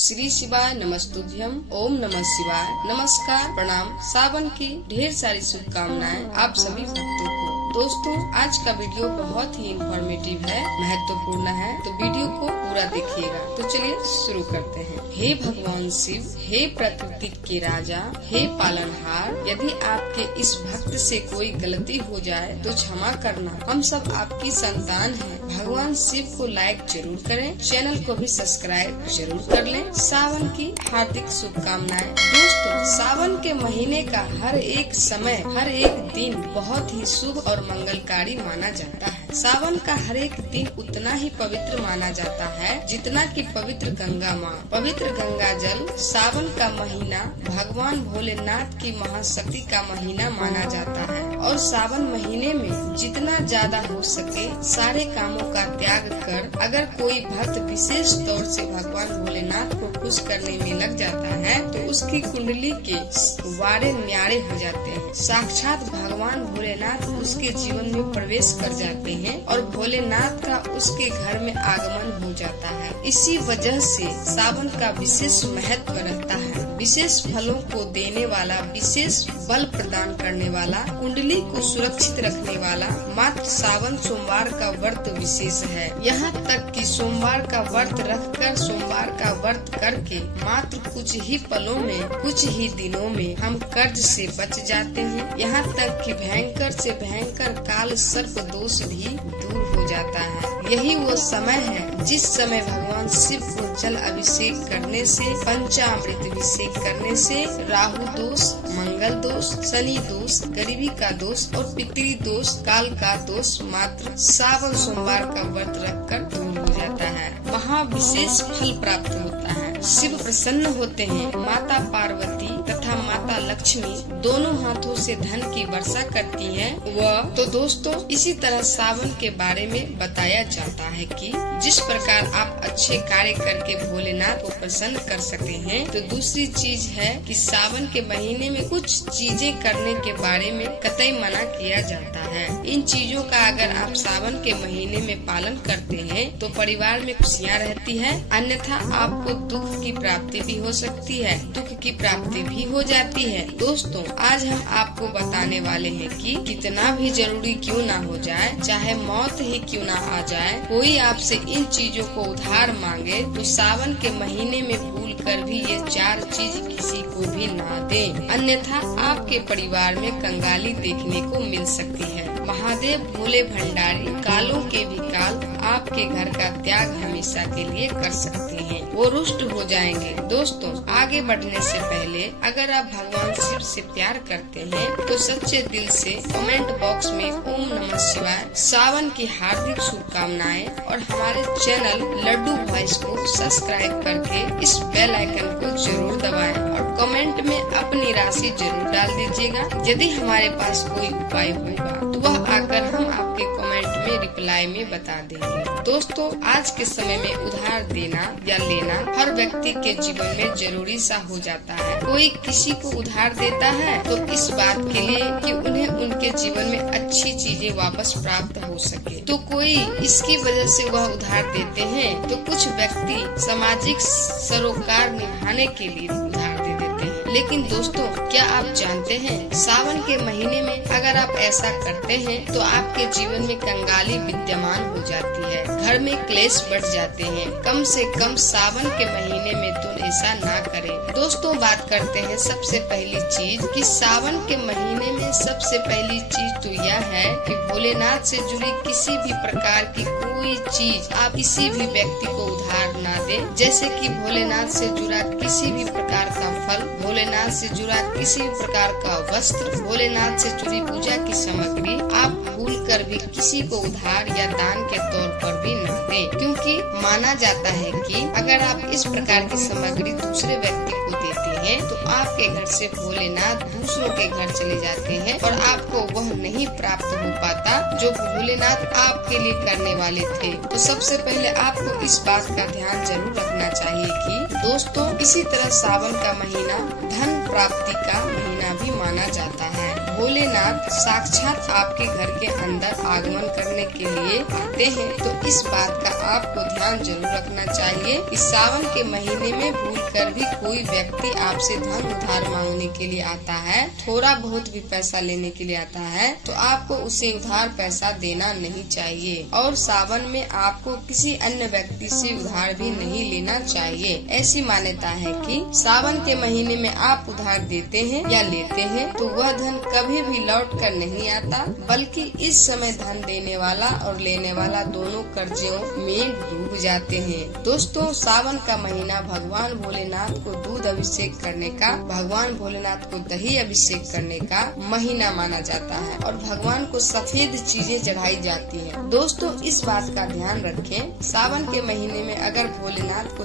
श्री शिवाय नमस्तुभ्यम। ओम नमः शिवाय। नमस्कार, प्रणाम। सावन की ढेर सारी शुभकामनाएं आप सभी भक्तों को। दोस्तों, आज का वीडियो बहुत ही इंफॉर्मेटिव है, महत्वपूर्ण है, तो वीडियो को पूरा देखिएगा। तो चलिए शुरू करते हैं। हे भगवान शिव, हे प्रकृति के राजा, हे पालनहार, यदि आपके इस भक्त से कोई गलती हो जाए तो क्षमा करना। हम सब आपकी संतान हैं। भगवान शिव को लाइक जरूर करें, चैनल को भी सब्सक्राइब जरूर कर लें। सावन की हार्दिक शुभकामनाएं। दोस्तों, सावन के महीने का हर एक समय, हर एक दिन बहुत ही शुभ और मंगलकारी माना जाता है। सावन का हर एक दिन उतना ही पवित्र माना जाता है जितना कि पवित्र गंगा माँ। पवित्र गंगा जल सावन का महीना भगवान भोलेनाथ की महाशक्ति का महीना माना जाता है और सावन महीने में जितना ज्यादा हो सके सारे कामों का त्याग कर अगर कोई भक्त विशेष तौर से भगवान भोलेनाथ को खुश करने में लग जाता है तो उसकी कुंडली के वारे न्यारे हो जाते हैं। साक्षात भगवान भोलेनाथ उसके जीवन में प्रवेश कर जाते हैं और भोलेनाथ का उसके घर में आगमन हो जाता है। इसी वजह से सावन का विशेष महत्व रहता है। विशेष फलों को देने वाला, विशेष बल प्रदान करने वाला, कुंडली को सुरक्षित रखने वाला मात्र सावन सोमवार का व्रत विशेष है। यहाँ तक कि सोमवार का व्रत रखकर, सोमवार का व्रत करके मात्र कुछ ही पलों में, कुछ ही दिनों में हम कर्ज से बच जाते हैं। यहाँ तक कि भयंकर से भयंकर काल सर्प दोष भी दूर हो जाता है। यही वो समय है जिस समय भगवान शिव को जल अभिषेक करने से, पंचामृत अभिषेक करने से राहु दोष, मंगल दोष, शनि दोष, गरीबी का दोष और पितृ दोष, काल का दोष मात्र सावन सोमवार का व्रत रखकर दूर हो जाता है। वहाँ विशेष फल प्राप्त होता है। शिव प्रसन्न होते हैं। माता पार्वती तथा माता लक्ष्मी दोनों हाथों से धन की वर्षा करती हैं। तो दोस्तों, इसी तरह सावन के बारे में बताया जाता है कि जिस प्रकार आप अच्छे कार्य करके भोलेनाथ को प्रसन्न कर सकते हैं, तो दूसरी चीज है कि सावन के महीने में कुछ चीजें करने के बारे में कतई मना किया जाता है। इन चीजों का अगर आप सावन के महीने में पालन करते हैं तो परिवार में खुशियाँ रहती है, अन्यथा आपको दुख की प्राप्ति भी हो सकती है, दुख की प्राप्ति भी हो जाती है। दोस्तों, आज हम आपको बताने वाले हैं कि कितना भी जरूरी क्यों ना हो जाए, चाहे मौत ही क्यों ना आ जाए, कोई आपसे इन चीजों को उधार मांगे तो सावन के महीने में भूल कर भी ये 4 चीज किसी को भी ना दें, अन्यथा आपके परिवार में कंगाली देखने को मिल सकती है। महादेव भोले भंडारी कालों के भी काल आपके घर का त्याग हमेशा के लिए कर सकते हैं, वो रुष्ट हो जाएंगे। दोस्तों, आगे बढ़ने से पहले अगर आप भगवान शिव से प्यार करते हैं तो सच्चे दिल से कमेंट बॉक्स में ओम नमः शिवाय, सावन की हार्दिक शुभकामनाएं और हमारे चैनल लड्डू वॉइस को सब्सक्राइब करके इस बेल आइकन को जरूर दबाएं और कमेंट में अपनी राशि जरूर डाल दीजिएगा। यदि हमारे पास कोई उपाय होगा तो वह आकर हम आपके कमेंट में रिप्लाई में बता देंगे। दोस्तों, आज के समय में उधार देना या लेना हर व्यक्ति के जीवन में जरूरी सा हो जाता है। कोई किसी को उधार देता है तो इस बात के लिए कि उन्हें उनके जीवन में अच्छी चीजें वापस प्राप्त हो सके, तो कोई इसकी वजह से वह उधार देते हैं, तो कुछ व्यक्ति सामाजिक सरोकार निभाने के लिए उधार दे देते हैं। लेकिन दोस्तों, क्या आप जानते हैं सावन के महीने में अगर आप ऐसा करते हैं तो आपके जीवन में कंगाली विद्यमान हो जाती है, घर में क्लेश बढ़ जाते हैं। कम से कम सावन के महीने में तो ऐसा ना करें। दोस्तों, बात करते हैं सबसे पहली चीज कि सावन के महीने में सबसे पहली चीज तो यह है कि भोलेनाथ से जुड़ी किसी भी प्रकार की कोई चीज आप किसी भी व्यक्ति को उधार ना दें। जैसे कि भोलेनाथ से जुड़ा किसी भी प्रकार का फल, भोलेनाथ से जुड़ा किसी भी प्रकार का वस्त्र, भोलेनाथ से जुड़ी पूजा की सामग्री आप भूल कर भी किसी को उधार या दान के तौर पर भी न दें, क्योंकि माना जाता है कि अगर आप इस प्रकार की सामग्री दूसरे व्यक्ति को देते हैं तो आपके घर से भोलेनाथ दूसरों के घर चले जाते हैं और आपको वह नहीं प्राप्त हो पाता जो भोलेनाथ आपके लिए करने वाले थे। तो सबसे पहले आपको इस बात का ध्यान जरूर रखना चाहिए कि दोस्तों, इसी तरह सावन का महीना धन प्राप्ति का महीना भी माना जाता है। भोलेनाथ साक्षात आपके घर के अंदर आगमन करने के लिए आते हैं। तो इस बात का आपको ध्यान जरूर रखना चाहिए कि सावन के महीने में भूल कर भी कोई व्यक्ति आपसे धन उधार मांगने के लिए आता है, थोड़ा बहुत भी पैसा लेने के लिए आता है, तो आपको उसे उधार पैसा देना नहीं चाहिए। और सावन में आपको किसी अन्य व्यक्ति से उधार भी नहीं लेना चाहिए। ऐसी मान्यता है कि सावन के महीने में आप उधार देते हैं या लेते हैं तो वह धन कभी भी लौट कर नहीं आता, बल्कि इस समय धन देने वाला और लेने वाला दोनों कर्जों में डूब जाते हैं। दोस्तों, सावन का महीना भगवान भोलेनाथ को दूध अभिषेक करने का, भगवान भोलेनाथ को दही अभिषेक करने का महीना माना जाता है और भगवान को सफेद चीजें चढ़ाई जाती हैं। दोस्तों, इस बात का ध्यान रखें, सावन के महीने में अगर भोलेनाथ को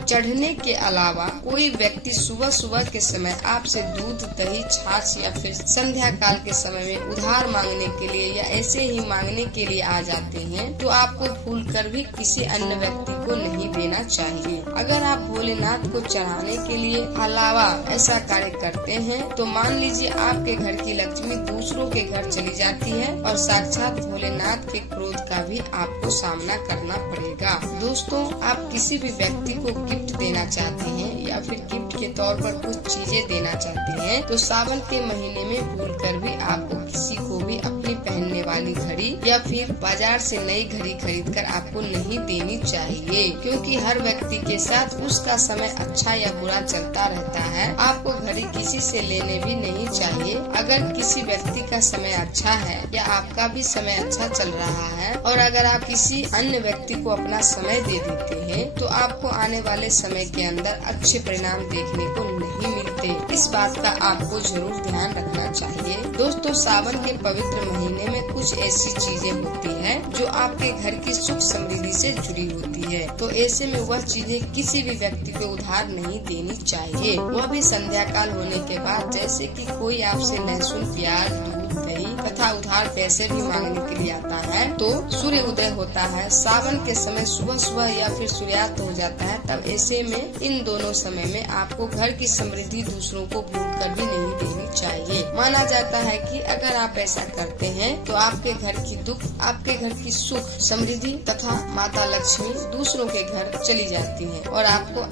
चढ़ने के अलावा कोई व्यक्ति सुबह सुबह के समय आपसे दूध, दही, छाछ या फिर संध्या काल के समय में उधार मांगने के लिए या ऐसे ही मांगने के लिए आ जाते हैं तो आपको भूल कर भी किसी अन्य व्यक्ति को नहीं देना चाहिए। अगर आप भोलेनाथ को चढ़ाने के लिए अलावा ऐसा कार्य करते हैं तो मान लीजिए आपके घर की लक्ष्मी दूसरों के घर चली जाती है और साक्षात भोलेनाथ के क्रोध का भी आपको सामना करना पड़ेगा। दोस्तों, आप किसी भी व्यक्ति को गिफ्ट देना चाहते हैं या फिर गिफ्ट के तौर पर कुछ चीजें देना चाहते हैं तो सावन के महीने में भूल कर भी आपको किसी को भी अपनी पहनने वाली घड़ी या फिर बाजार से नई घड़ी खरीद कर आपको नहीं देनी चाहिए, क्योंकि हर व्यक्ति के साथ उसका समय अच्छा या बुरा चलता रहता है। आपको घड़ी किसी से लेने भी नहीं चाहिए। अगर किसी व्यक्ति का समय अच्छा है या आपका भी समय अच्छा चल रहा है और अगर आप किसी अन्य व्यक्ति को अपना समय दे देते हैं तो आपको आने वाले समय के अंदर अच्छे परिणाम देखने को नहीं मिलते। इस बात का आपको जरूर ध्यान रखना चाहिए। दोस्तों, सावन के पवित्र महीने में कुछ ऐसी चीजें होती है जो आपके घर की सुख समृद्धि से जुड़ी होती है, तो ऐसे में वह चीजें किसी भी व्यक्ति को उधार नहीं देनी चाहिए, वह भी संध्या काल होने के बाद। जैसे कि कोई आपसे लहसुन, प्याज, दूध, दही तथा उधार पैसे भी मांगने के लिए आता है तो सूर्य उदय होता है सावन के समय सुबह सुबह या फिर सूर्यास्त हो जाता है, तब ऐसे में इन दोनों समय में आपको घर की समृद्धि दूसरों को भूल कर भी नहीं देनी चाहिए। माना जाता है कि अगर आप ऐसा करते हैं तो आपके घर की दुख, आपके घर की सुख समृद्धि तथा माता लक्ष्मी दूसरों के घर चली जाती है और आपको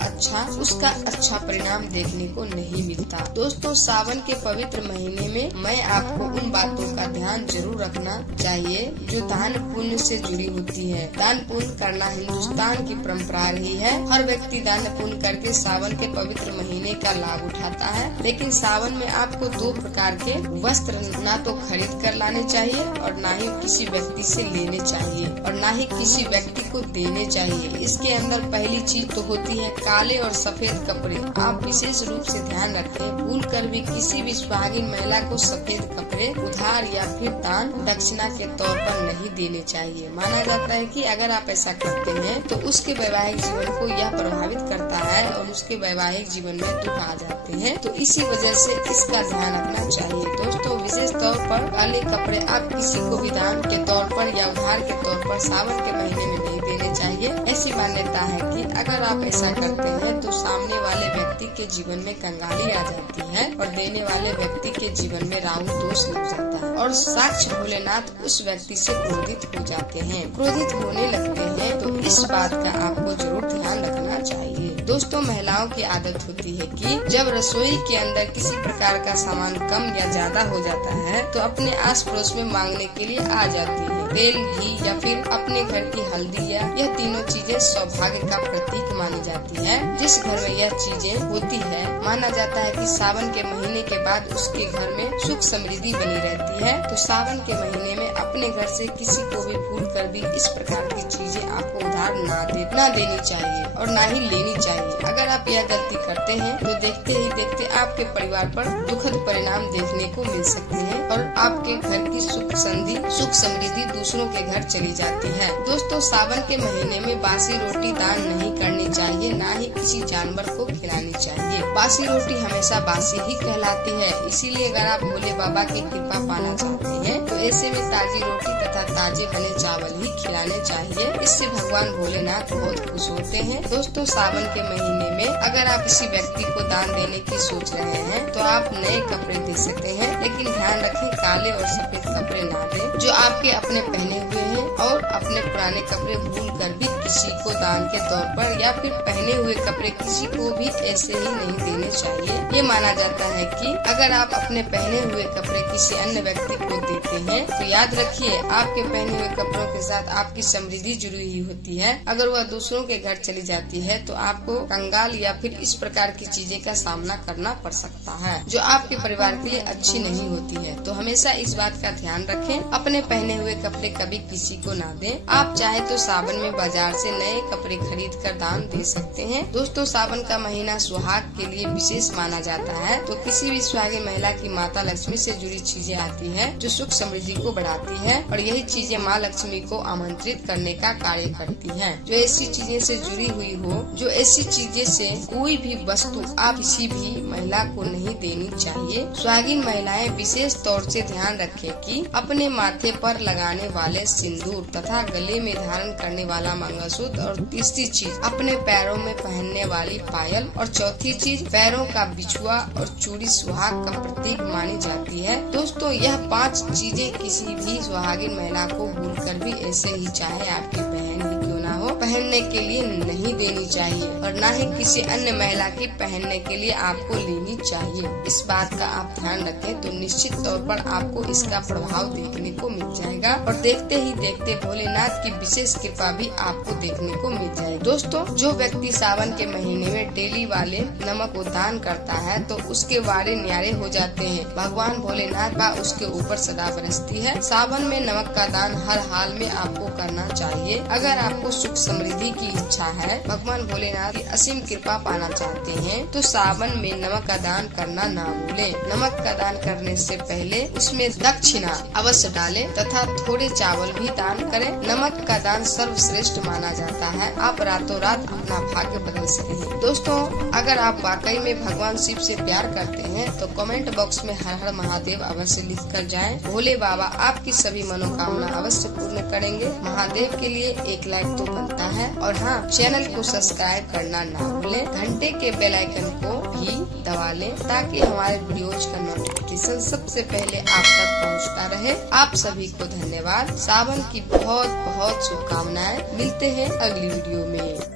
उसका अच्छा परिणाम देखने को नहीं मिलता। दोस्तों, सावन के पवित्र महीने में मैं आपको उन बातों का ध्यान जरूर रखना चाहिए जो दान पुण्य से जुड़ी होती है। दान पुण्य करना हिंदुस्तान की परंपरा रही है। हर व्यक्ति दान पुण्य करके सावन के पवित्र महीने का लाभ उठाता है, लेकिन सावन में आपको दो प्रकार के वस्त्र ना तो खरीद कर लाने चाहिए और ना ही किसी व्यक्ति से लेने चाहिए और ना ही किसी व्यक्ति को देने चाहिए। इसके अंदर पहली चीज तो होती है काले और सफेद कपड़े। आप विशेष रूप से ध्यान रखें, भूल कर भी किसी भी सुहागिन महिला को सफेद कपड़े उधार या फिर दान दक्षिणा के तौर पर नहीं देने चाहिए। माना जाता है कि अगर आप ऐसा करते हैं तो उसके वैवाहिक जीवन को यह प्रभावित करता है और उसके वैवाहिक जीवन में दुख आ जाते हैं, तो इसी वजह से इसका ध्यान रखना चाहिए। दोस्तों, विशेष तौर पर काले कपड़े आप किसी को भी दान के तौर पर या उधार के तौर पर सावन के महीने में नहीं देने चाहिए। ऐसी मान्यता है कि अगर आप ऐसा करते हैं तो सामने वाले व्यक्ति के जीवन में कंगाली आ जाती है और देने वाले व्यक्ति के जीवन में राहु दोष लग जाता है और साक्षात भोलेनाथ उस व्यक्ति से क्रोधित हो जाते हैं, क्रोधित होने लगते हैं। तो इस बात का आपको जरूर ध्यान रखना चाहिए। दोस्तों, महिलाओं की आदत होती है कि जब रसोई के अंदर किसी प्रकार का सामान कम या ज्यादा हो जाता है तो अपने आस पड़ोस में मांगने के लिए आ जाती है। तेल, घी या फिर अपने घर की हल्दी या यह तीनों चीजें सौभाग्य का प्रतीक मानी जाती है। जिस घर में यह चीजें होती है, माना जाता है कि सावन के महीने के बाद उसके घर में सुख समृद्धि बनी रहती है। तो सावन के महीने में अपने घर से किसी को भी भूल कर भी इस प्रकार की चीजें आपको उधार ना देनी चाहिए और ना ही लेनी चाहिए। अगर आप यह गलती करते हैं तो देखते ही देखते आपके परिवार पर दुखद परिणाम देखने को मिल सकते हैं और आपके घर की सुख समृद्धि दूसरों के घर चली जाती है। दोस्तों, सावन के महीने में बासी रोटी दान नहीं करनी चाहिए, ना ही किसी जानवर को खिलानी चाहिए। चाहिए। बासी रोटी हमेशा बासी ही कहलाती है, इसीलिए अगर आप भोले बाबा की कृपा पाना चाहते हैं तो ऐसे में ताजी रोटी तथा ताजे बने चावल ही खिलाने चाहिए। इससे भगवान भोलेनाथ बहुत खुश होते हैं। दोस्तों, सावन के महीने में अगर आप किसी व्यक्ति को दान देने की सोच रहे हैं तो आप नए कपड़े दे सकते हैं, लेकिन ध्यान रखें काले और सफेद कपड़े ना दें जो आपके अपने पहने हुए हैं, और अपने पुराने कपड़े भूल कर भी किसी को दान के तौर पर या फिर पहने हुए कपड़े किसी को भी ऐसे ही नहीं देने चाहिए। ये माना जाता है कि अगर आप अपने पहने हुए कपड़े किसी अन्य व्यक्ति को देते हैं तो याद रखिए आपके पहने हुए कपड़ों के साथ आपकी समृद्धि जुड़ी हुई होती है। अगर वह दूसरों के घर चली जाती है तो आपको कंगाल या फिर इस प्रकार की चीजें का सामना करना पड़ सकता है जो आपके परिवार के लिए अच्छी नहीं होती है। तो हमेशा इस बात का ध्यान रखें, अपने पहने हुए कपड़े कभी किसी को ना दें। आप चाहे तो सावन में बाजार से नए कपड़े खरीद कर दान दे सकते हैं। दोस्तों, सावन का महीना सुहाग के लिए विशेष माना जाता है, तो किसी भी सुहागी महिला की माता लक्ष्मी से जुड़ी चीजें आती हैं जो सुख समृद्धि को बढ़ाती हैं, और यही चीजें माँ लक्ष्मी को आमंत्रित करने का कार्य करती हैं। जो ऐसी चीजें से जुड़ी हुई हो, जो ऐसी चीजें से कोई भी वस्तु आप किसी भी महिला को नहीं देनी चाहिए। सुहागिन महिलाएं विशेष तौर से ध्यान रखें कि अपने माथे पर लगाने वाले सिंदूर तथा गले में धारण करने वाला मंगलसूत्र, और तीसरी चीज अपने पैरों में पहनने वाली पायल, और चौथी चीज पैरों का बिछुआ और चूड़ी सुहाग का प्रतीक मानी जाती है। दोस्तों, यह 5 चीजें किसी भी सुहागिन महिला को भूलकर भी ऐसे ही चाहे आपकी बहन ही क्यों ना हो पहनने के लिए नहीं देनी चाहिए, और न ही किसी अन्य महिला की पहनने के लिए आपको लेनी चाहिए। इस बात का आप ध्यान रखें तो निश्चित तौर पर आपको इसका प्रभाव देखने को मिल जाएगा, और देखते ही देखते भोलेनाथ की विशेष कृपा भी आपको देखने को मिल जाएगी। दोस्तों, जो व्यक्ति सावन के महीने में डेली वाले नमक को दान करता है तो उसके वारे न्यारे हो जाते हैं। भगवान भोलेनाथ का उसके ऊपर सदा बरसती है। सावन में नमक का दान हर हाल में आपको करना चाहिए। अगर आपको सुख समृद्धि की इच्छा है, भगवान भोलेनाथ की असीम कृपा पाना चाहते हैं तो सावन में नमक का दान करना ना भूलें। नमक का दान करने से पहले उसमें दक्षिणा अवश्य डालें तथा थोड़े चावल भी दान करें। नमक का दान सर्वश्रेष्ठ माना जाता है। आप रातों रात अपना भाग्य बदल सकेंगे। दोस्तों, अगर आप वाकई में भगवान शिव से प्यार करते हैं तो कमेंट बॉक्स में हर हर महादेव अवश्य लिख कर जाएं। भोले बाबा आपकी सभी मनोकामना अवश्य पूर्ण करेंगे। महादेव के लिए एक लाइक तो बनता है, और हाँ, चैनल को सब्सक्राइब करना ना भूलें। घंटे के बेल आइकन को भी दबा लें ताकि हमारे वीडियोज का नोटिफिकेशन सबसे पहले आप तक पहुंचता रहे। आप सभी को धन्यवाद। सावन की बहुत बहुत शुभकामनाएं। मिलते हैं अगली वीडियो में।